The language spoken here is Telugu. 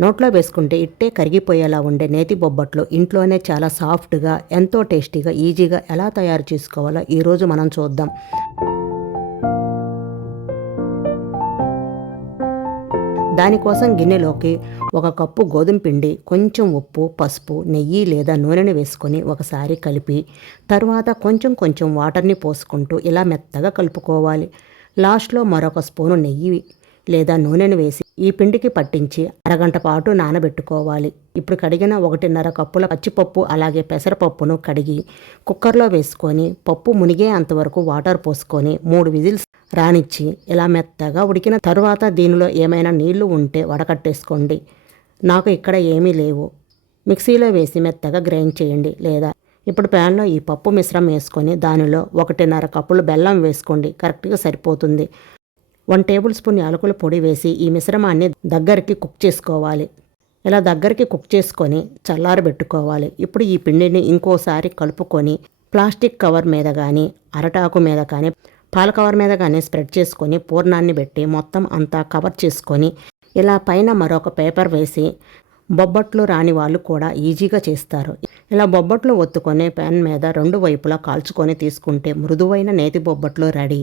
నోట్లో వేసుకుంటే ఇట్టే కరిగిపోయేలా ఉండే నేతి బొబ్బట్లు ఇంట్లోనే చాలా సాఫ్ట్గా ఎంతో టేస్టీగా ఈజీగా ఎలా తయారు చేసుకోవాలో ఈరోజు మనం చూద్దాం. దానికోసం గిన్నెలోకి ఒక కప్పు గోధుమ పిండి కొంచెం ఉప్పు పసుపు నెయ్యి లేదా నూనెని వేసుకొని ఒకసారి కలిపి తర్వాత కొంచెం కొంచెం వాటర్ని పోసుకుంటూ ఇలా మెత్తగా కలుపుకోవాలి. లాస్ట్లో మరొక స్పూను నెయ్యి లేదా నూనెను వేసి ఈ పిండికి పట్టించి అరగంట పాటు నానబెట్టుకోవాలి. ఇప్పుడు కడిగిన ఒకటిన్నర కప్పుల పచ్చిపప్పు అలాగే పెసరపప్పును కడిగి కుక్కర్లో వేసుకొని పప్పు మునిగే అంతవరకు వాటర్ పోసుకొని మూడు విజిల్స్ రానిచ్చి ఇలా మెత్తగా ఉడికిన తరువాత దీనిలో ఏమైనా నీళ్ళు ఉంటే వడకట్టేసుకోండి. నాకు ఇక్కడ ఏమీ లేవు. మిక్సీలో వేసి మెత్తగా గ్రైండ్ చేయండి లేదా ఇప్పుడు ప్యాన్లో ఈ పప్పు మిశ్రమం వేసుకొని దానిలో ఒకటిన్నర కప్పులు బెల్లం వేసుకోండి. కరెక్ట్గా సరిపోతుంది. వన్ టేబుల్ స్పూన్ యాలకుల పొడి వేసి ఈ మిశ్రమాన్ని దగ్గరికి కుక్ చేసుకోవాలి. ఇలా దగ్గరికి కుక్ చేసుకొని చల్లారబెట్టుకోవాలి ఇప్పుడు ఈ పిండిని ఇంకోసారి కలుపుకొని ప్లాస్టిక్ కవర్ మీద కానీ అరటాకు మీద కానీ పాల కవర్ మీద కానీ స్ప్రెడ్ చేసుకొని పూర్ణాన్ని పెట్టి మొత్తం అంతా కవర్ చేసుకొని ఇలా పైన మరొక పేపర్ వేసి బొబ్బట్లు రాని వాళ్ళు కూడా ఈజీగా చేస్తారు. ఇలా బొబ్బట్లు ఒత్తుకొని ప్యాన్ మీద రెండు వైపులా కాల్చుకొని తీసుకుంటే మృదువైన నేతి బొబ్బట్లు రెడీ.